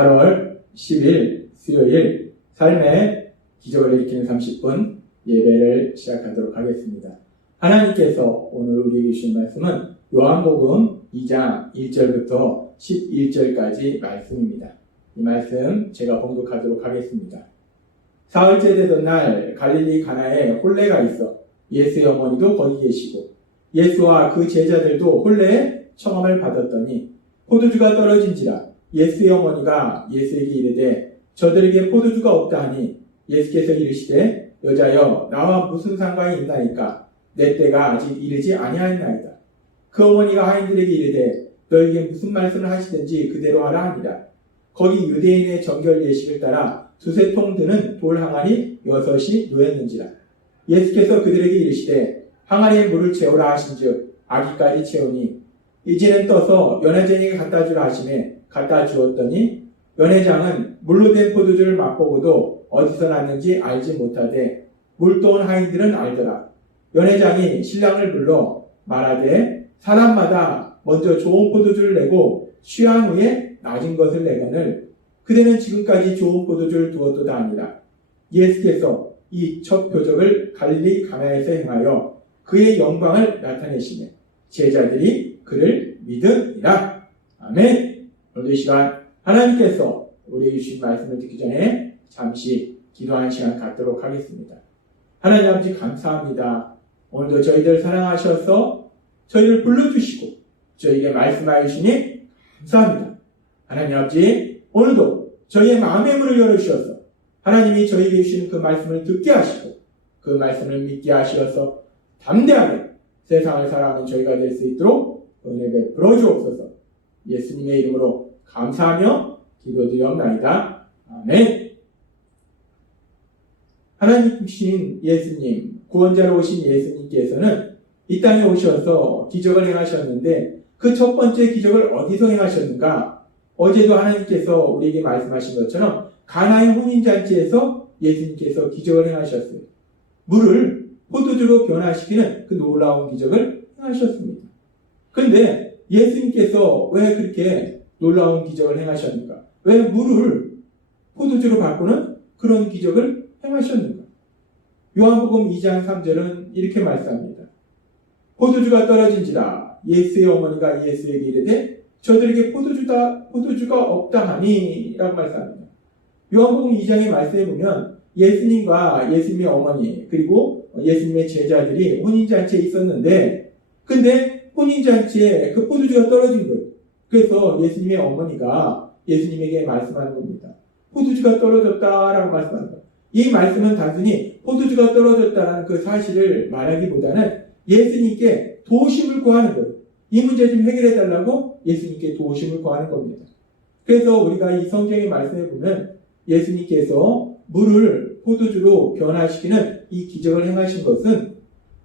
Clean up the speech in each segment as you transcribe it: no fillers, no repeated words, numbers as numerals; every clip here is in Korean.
8월 10일 수요일 삶의 기적을 일으키는 30분 예배를 시작하도록 하겠습니다. 하나님께서 오늘 우리에게 주신 말씀은 요한복음 2장 1절부터 11절까지 말씀입니다. 이 말씀 제가 봉독하도록 하겠습니다. 사흘째 되던 날 갈릴리 가나에 혼례가 있어 예수의 어머니도 거기 계시고 예수와 그 제자들도 혼례의 청함을 받았더니 포도주가 떨어진지라 예수의 어머니가 예수에게 이르되 저들에게 포도주가 없다 하니 예수께서 이르시되 여자여 나와 무슨 상관이 있나이까 내 때가 아직 이르지 아니하였나이다. 그 어머니가 하인들에게 이르되 너에게 무슨 말씀을 하시든지 그대로 하라 하니라. 거기 유대인의 정결 예식을 따라 두세 통 드는 돌 항아리 6이 놓였는지라. 예수께서 그들에게 이르시되 항아리에 물을 채우라 하신즉 아기까지 채우니 이제는 떠서 연회장에게 갖다 주라 하시매 갖다 주었더니 연회장은 물로 된 포도주를 맛보고도 어디서 났는지 알지 못하되 물도온 하인들은 알더라. 연회장이 신랑을 불러 말하되 사람마다 먼저 좋은 포도주를 내고 취한 후에 낮은 것을 내거늘 그대는 지금까지 좋은 포도주를 두었도다 하니라. 예수께서 이 첫 표적을 갈릴리 가나에서 행하여 그의 영광을 나타내시매 제자들이 그를 믿으니라. 아멘. 오늘 이 시간 하나님께서 우리에게 주신 말씀을 듣기 전에 잠시 기도하는 시간 갖도록 하겠습니다. 하나님 아버지 감사합니다. 오늘도 저희들 사랑하셔서 저희를 불러주시고 저희에게 말씀하여 주시니 감사합니다. 하나님 아버지 오늘도 저희의 마음의 문을 열어주셔서 하나님이 저희에게 주시는 그 말씀을 듣게 하시고 그 말씀을 믿게 하시어서 담대하게 세상을 살아가는 저희가 될 수 있도록 은혜 베풀어 주옵소서. 예수님의 이름으로 감사하며 기도드리옵나이다. 아멘. 하나님이신 예수님, 구원자로 오신 예수님께서는 이 땅에 오셔서 기적을 행하셨는데 그 첫 번째 기적을 어디서 행하셨는가? 어제도 하나님께서 우리에게 말씀하신 것처럼 가나의 혼인잔치에서 예수님께서 기적을 행하셨어요. 물을 포도주로 변화시키는 그 놀라운 기적을 행하셨습니다. 그런데 예수님께서 왜 그렇게 놀라운 기적을 행하셨는가? 왜 물을 포도주로 바꾸는 그런 기적을 행하셨는가? 요한복음 2장 3절은 이렇게 말씀합니다. 포도주가 떨어진지라 예수의 어머니가 예수에게 이르되 저들에게 포도주가 없다 하니 라고 말씀합니다. 요한복음 2장의 말씀에 보면 예수님과 예수님의 어머니 그리고 예수님의 제자들이 혼인잔치에 있었는데 근데 혼인잔치에 그 포도주가 떨어진 거예요. 그래서 예수님의 어머니가 예수님에게 말씀하는 겁니다. 포도주가 떨어졌다라고 말씀하는 거예요. 이 말씀은 단순히 포도주가 떨어졌다는 그 사실을 말하기보다는 예수님께 도우심을 구하는 거예요. 이 문제 좀 해결해 달라고 예수님께 도우심을 구하는 겁니다. 그래서 우리가 이 성경의 말씀에 보면 예수님께서 물을 포도주로 변화시키는 이 기적을 행하신 것은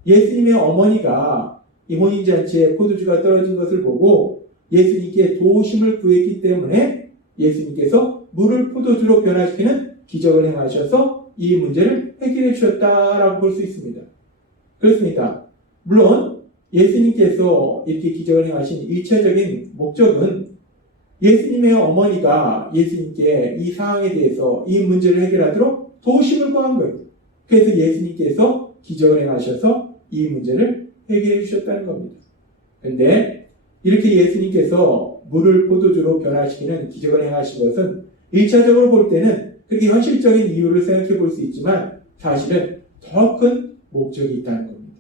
예수님의 어머니가 이 혼인잔치에 포도주가 떨어진 것을 보고 예수님께 도우심을 구했기 때문에 예수님께서 물을 포도주로 변화시키는 기적을 행하셔서 이 문제를 해결해 주셨다라고 볼 수 있습니다. 그렇습니다. 물론 예수님께서 이렇게 기적을 행하신 1차적인 목적은 예수님의 어머니가 예수님께 이 상황에 대해서 이 문제를 해결하도록 도우심을 구한 거예요. 그래서 예수님께서 기적을 행하셔서 이 문제를 해결해 주셨다는 겁니다. 그런데 이렇게 예수님께서 물을 포도주로 변화시키는 기적을 행하신 것은 1차적으로 볼 때는 그렇게 현실적인 이유를 생각해 볼 수 있지만 사실은 더 큰 목적이 있다는 겁니다.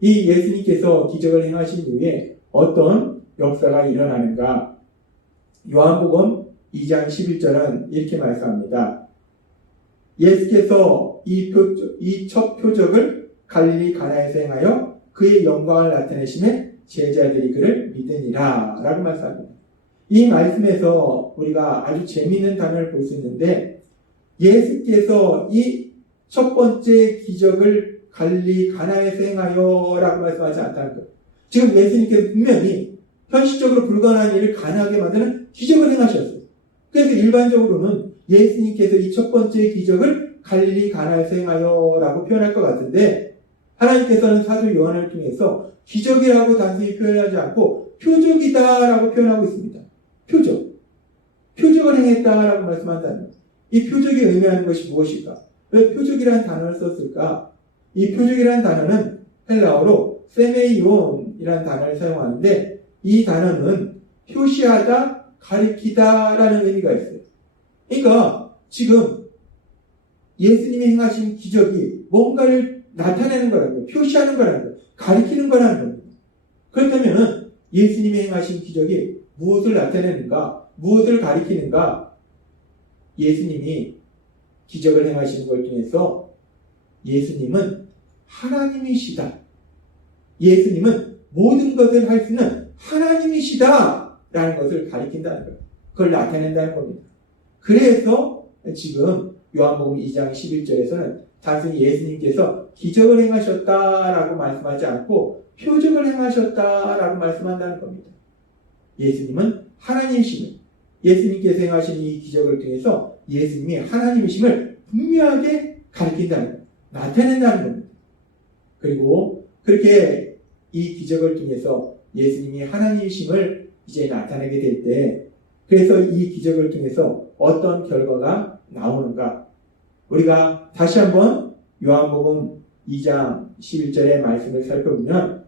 이 예수님께서 기적을 행하신 이후에 어떤 역사가 일어나는가? 요한복음 2장 11절은 이렇게 말씀합니다. 예수께서 이 첫 표적을 갈릴리 가나에서 행하여 그의 영광을 나타내심에 제자들이 그를 믿으니라 라고 말씀합니다. 이 말씀에서 우리가 아주 재미있는 단어를 볼 수 있는데 예수께서 이 첫 번째 기적을 갈릴리 가나에서 행하여 라고 말씀하지 않다는 거예요. 지금 예수님께서 분명히 현실적으로 불가능한 일을 가능하게 만드는 기적을 행하셨어요. 그래서 일반적으로는 예수님께서 이 첫 번째 기적을 갈릴리 가나에서 행하여 라고 표현할 것 같은데 하나님께서는 사도 요한을 통해서 기적이라고 단순히 표현하지 않고 표적이다라고 표현하고 있습니다. 표적. 표적을 행했다라고 말씀한다면 이 표적이 의미하는 것이 무엇일까? 왜 표적이라는 단어를 썼을까? 이 표적이라는 단어는 헬라어로 세메이온이라는 단어를 사용하는데 이 단어는 표시하다, 가리키다라는 의미가 있어요. 그러니까 지금 예수님이 행하신 기적이 뭔가를 나타내는 거라는 거예요. 표시하는 거라는 거예요. 가리키는 거라는 겁니다. 그렇다면 예수님이 행하신 기적이 무엇을 나타내는가? 무엇을 가리키는가? 예수님이 기적을 행하시는 걸 통해서 예수님은 하나님이시다. 예수님은 모든 것을 할 수 있는 하나님이시다 라는 것을 가리킨다는 거예요. 그걸 나타낸다는 겁니다. 그래서 지금 요한복음 2장 11절에서는 단순히 예수님께서 기적을 행하셨다라고 말씀하지 않고 표적을 행하셨다라고 말씀한다는 겁니다. 예수님은 하나님이심을, 예수님께서 행하신 이 기적을 통해서 예수님이 하나님이심을 분명하게 가리킨다는 거예요. 나타낸다는 겁니다. 그리고 그렇게 이 기적을 통해서 예수님이 하나님이심을 이제 나타내게 될 때, 그래서 이 기적을 통해서 어떤 결과가 나오는가? 우리가 다시 한번 요한복음 2장 11절의 말씀을 살펴보면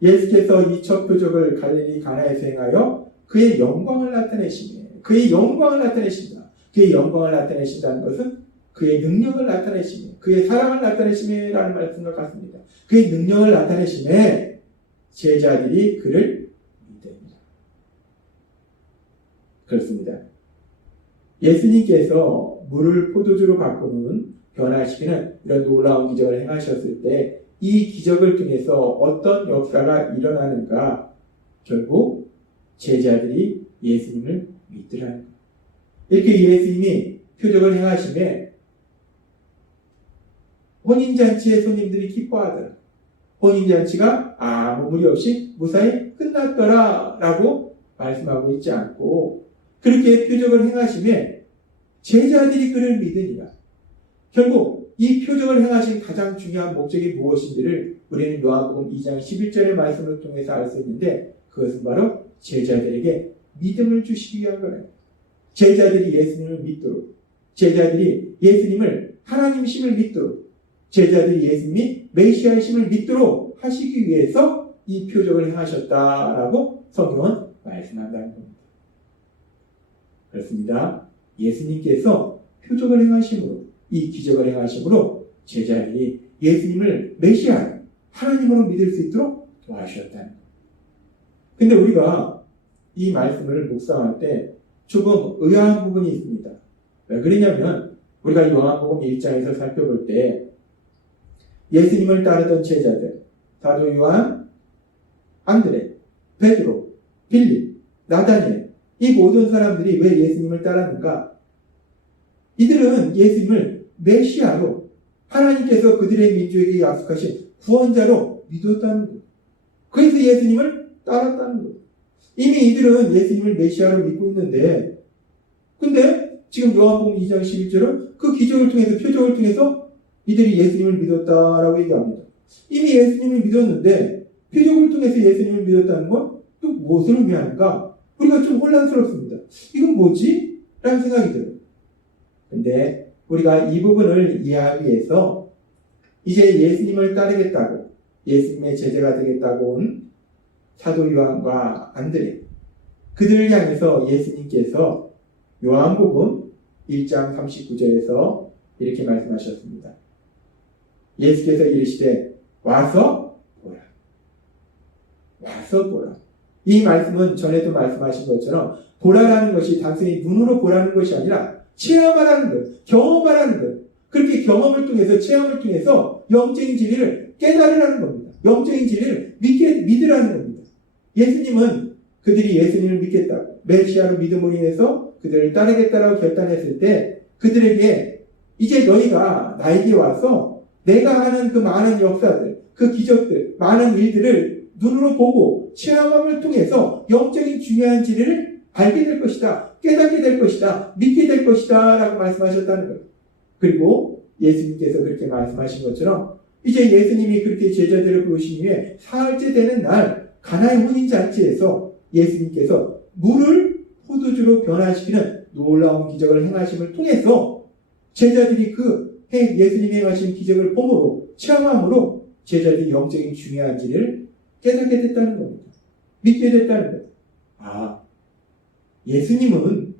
예수께서 이 첫 표적을 갈릴리 가나에서 행하여 그의 영광을 나타내시며, 그의 영광을 나타내신다. 그의 영광을 나타내신다는 것은 그의 능력을 나타내시며, 그의 사랑을 나타내시며라는 말씀과 같습니다. 그의 능력을 나타내시며 제자들이 그를 믿습니다. 그렇습니다. 예수님께서 물을 포도주로 바꾸는, 변화시키는 이런 놀라운 기적을 행하셨을 때 이 기적을 통해서 어떤 역사가 일어나는가? 결국 제자들이 예수님을 믿더라는 거예요. 이렇게 예수님이 표적을 행하심에 혼인잔치의 손님들이 기뻐하더라. 혼인잔치가 아무 무리 없이 무사히 끝났더라 라고 말씀하고 있지 않고, 그렇게 표적을 행하심에 제자들이 그를 믿으니라. 결국 이 표적을 행하신 가장 중요한 목적이 무엇인지를 우리는 요한복음 2장 11절의 말씀을 통해서 알 수 있는데, 그것은 바로 제자들에게 믿음을 주시기 위한 거예요. 제자들이 예수님을 믿도록, 제자들이 예수님을 하나님이심을 믿도록, 제자들이 예수님이 메시아이심을 믿도록 하시기 위해서 이 표적을 행하셨다라고 성경은 말씀한다는 겁니다. 그렇습니다. 예수님께서 표적을 행하심으로, 이 기적을 행하심으로 제자들이 예수님을 메시아, 하나님으로 믿을 수 있도록 도와주셨다는 겁니다. 근데 우리가 이 말씀을 묵상할 때 조금 의아한 부분이 있습니다. 왜 그러냐면 우리가 요한복음 1장에서 살펴볼 때 예수님을 따르던 제자들, 사도 요한, 안드레, 베드로, 빌립, 나다니엘, 이 모든 사람들이 왜 예수님을 따랐는가? 이들은 예수님을 메시아로, 하나님께서 그들의 민족에게 약속하신 구원자로 믿었다는 거예요. 그래서 예수님을 따랐다는 거예요. 이미 이들은 예수님을 메시아로 믿고 있는데, 근데 지금 요한복음 2장 11절은 그 기적을 통해서, 표적을 통해서 이들이 예수님을 믿었다라고 얘기합니다. 이미 예수님을 믿었는데 표적을 통해서 예수님을 믿었다는 건 또 무엇을 의미하는가? 우리가 좀 혼란스럽습니다. 이건 뭐지? 라는 생각이 들어요. 근데 우리가 이 부분을 이해하기 위해서 이제 예수님을 따르겠다고, 예수님의 제자가 되겠다고 온 사도 요한과 안드레, 그들을 향해서 예수님께서 요한복음 1장 39절에서 이렇게 말씀하셨습니다. 예수께서 이르시되 와서 보라. 와서 보라. 이 말씀은 전에도 말씀하신 것처럼 보라라는 것이 단순히 눈으로 보라는 것이 아니라 체험하라는 것, 경험하라는 것. 그렇게 경험을 통해서, 체험을 통해서 영적인 진리를 깨달으라는 겁니다. 영적인 진리를 믿으라는 겁니다. 예수님은 그들이 예수님을 믿겠다고, 메시아로 믿음으로 인해서 그들을 따르겠다라고 결단했을 때 그들에게 이제 너희가 나에게 와서 내가 하는 그 많은 역사들, 그 기적들, 많은 일들을 눈으로 보고 체험함을 통해서 영적인 중요한 진리를 알게 될 것이다, 깨닫게 될 것이다, 믿게 될 것이다 라고 말씀하셨다는 거예요. 그리고 예수님께서 그렇게 말씀하신 것처럼 이제 예수님이 그렇게 제자들을 부르신 후에 사흘째 되는 날 가나의 혼인잔치에서 예수님께서 물을 포도주로 포도주로 변화시키는 놀라운 기적을 행하심을 통해서 제자들이 그 예수님이 행하신 기적을 봄으로 체험함으로 제자들이 영적인 중요한지를 깨닫게 됐다는 겁니다. 믿게 됐다는 거예요. 아, 예수님은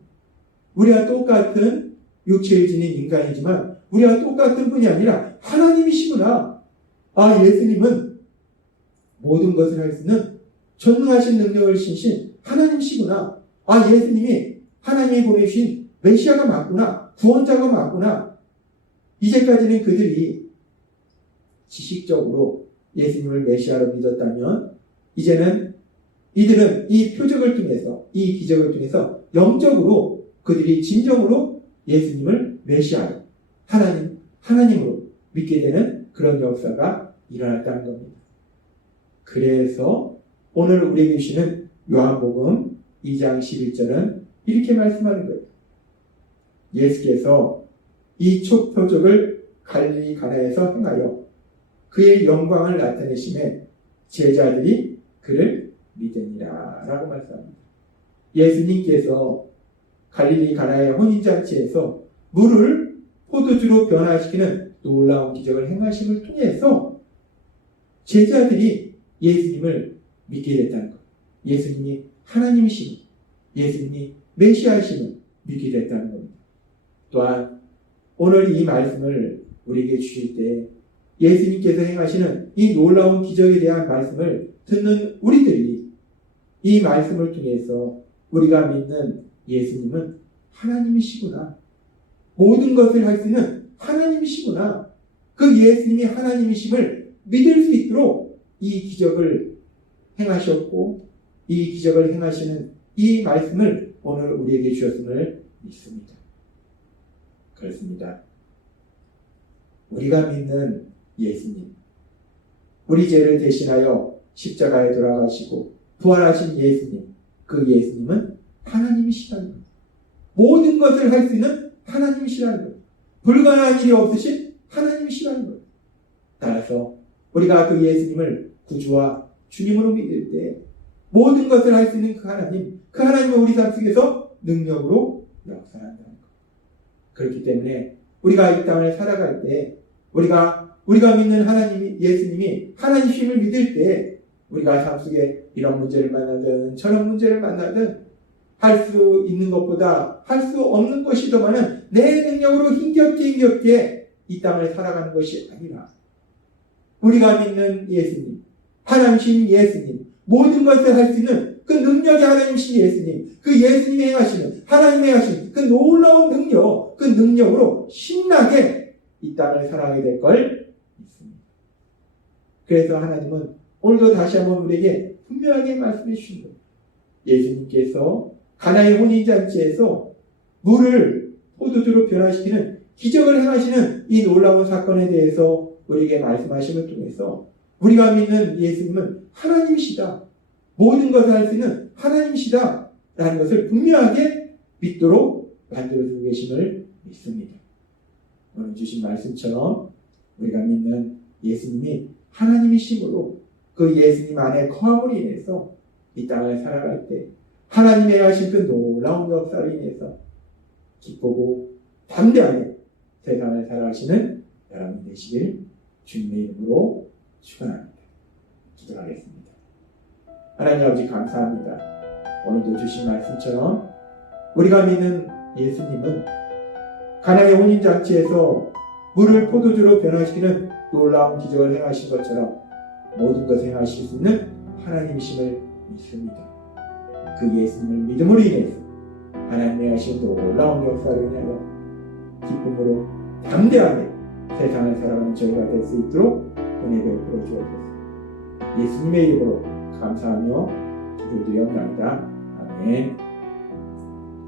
우리와 똑같은 육체를 지닌 인간이지만 우리와 똑같은 분이 아니라 하나님이시구나. 아, 예수님은 모든 것을 할 수 있는 전능하신 능력을 신신 하나님이시구나. 아, 예수님이 하나님이 보내주신 메시아가 맞구나. 구원자가 맞구나. 이제까지는 그들이 지식적으로 예수님을 메시아로 믿었다면 이제는 이들은 이 표적을 통해서 이 기적을 통해서 영적으로 그들이 진정으로 예수님을 메시아로 하나님으로 믿게 되는 그런 역사가 일어났다는 겁니다. 그래서 오늘 우리에게 주시는 요한복음 2장 11절은 이렇게 말씀하는 거예요. 예수께서 이 촉표적을 갈릴리 가나에서 행하여 그의 영광을 나타내심에 제자들이 그를 믿으니라 라고 말씀합니다. 예수님께서 갈릴리 가나의 혼인잔치에서 물을 포도주로 변화시키는 놀라운 기적을 행하심을 통해서 제자들이 예수님을 믿게 됐다는 것. 예수님이 하나님이심을, 예수님이 메시아이심을 믿게 됐다는 겁니다. 또한 오늘 이 말씀을 우리에게 주실 때 예수님께서 행하시는 이 놀라운 기적에 대한 말씀을 듣는 우리들이 이 말씀을 통해서 우리가 믿는 예수님은 하나님이시구나. 모든 것을 할 수 있는 하나님이시구나. 그 예수님이 하나님이심을 믿을 수 있도록 이 기적을 행하셨고 이 기적을 행하시는 이 말씀을 오늘 우리에게 주셨음을 믿습니다. 그렇습니다. 우리가 믿는 예수님, 우리 죄를 대신하여 십자가에 돌아가시고 부활하신 예수님, 그 예수님은 하나님이시라는 거예요. 모든 것을 할 수 있는 하나님이시라는 거예요. 불가능한 일이 없으신 하나님이시라는 거예요. 따라서 우리가 그 예수님을 구주와 주님으로 믿을 때 모든 것을 할 수 있는 그 하나님은 우리 삶 속에서 능력으로 역사한다는 거예요. 그렇기 때문에 우리가 이 땅을 살아갈 때 우리가 믿는 하나님이 예수님이 하나님이심을 믿을 때 우리가 삶 속에 이런 문제를 만나든 저런 문제를 만나든 할 수 있는 것보다 할 수 없는 것이 더 많은 내 능력으로 힘겹게 이 땅을 살아가는 것이 아니라 우리가 믿는 예수님, 하나님이신 예수님, 모든 것을 할 수 있는 그 능력이 하나님이신 예수님, 그 예수님이 행하시는 하나님이 행하시는 그 놀라운 능력, 그 능력으로 신나게 이 땅을 살아가게 될 걸 믿습니다. 그래서 하나님은 오늘도 다시 한번 우리에게 분명하게 말씀해 주신 거예요. 예수님께서 가나의 혼인잔치에서 물을 포도주로 변화시키는 기적을 행하시는 이 놀라운 사건에 대해서 우리에게 말씀하심을 통해서 우리가 믿는 예수님은 하나님이시다. 모든 것을 할 수 있는 하나님이시다. 라는 것을 분명하게 믿도록 만들어주고 계심을 믿습니다. 오늘 주신 말씀처럼 우리가 믿는 예수님이 하나님이심으로 그 예수님 안에 거함으로 인해서 이 땅을 살아갈 때 하나님의 하신 그 놀라운 역사로 인해서 기쁘고 담대하게 세상을 살아가시는 여러분 되시길 주님의 이름으로 축원합니다. 기도하겠습니다. 하나님 아버지 감사합니다. 오늘도 주신 말씀처럼 우리가 믿는 예수님은 가나의 혼인잔치에서 물을 포도주로 변화시키는 놀라운 기적을 행하신 것처럼 모든 것을 행하실 수 있는 하나님이심을 믿습니다. 그 예수님을 믿음으로 인해서 하나님의 하신 놀라운 역사를 인하여 기쁨으로 담대하게 세상을 살아가는 저희가 될 수 있도록 은혜 베풀어 주옵소서. 예수님의 이름으로 감사하며 기도드리옵나이다. 아멘.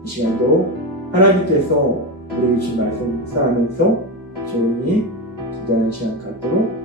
이 시간도 하나님께서 우리 주신 말씀 묵상하면서 조용히 기도하는 시간 갖도록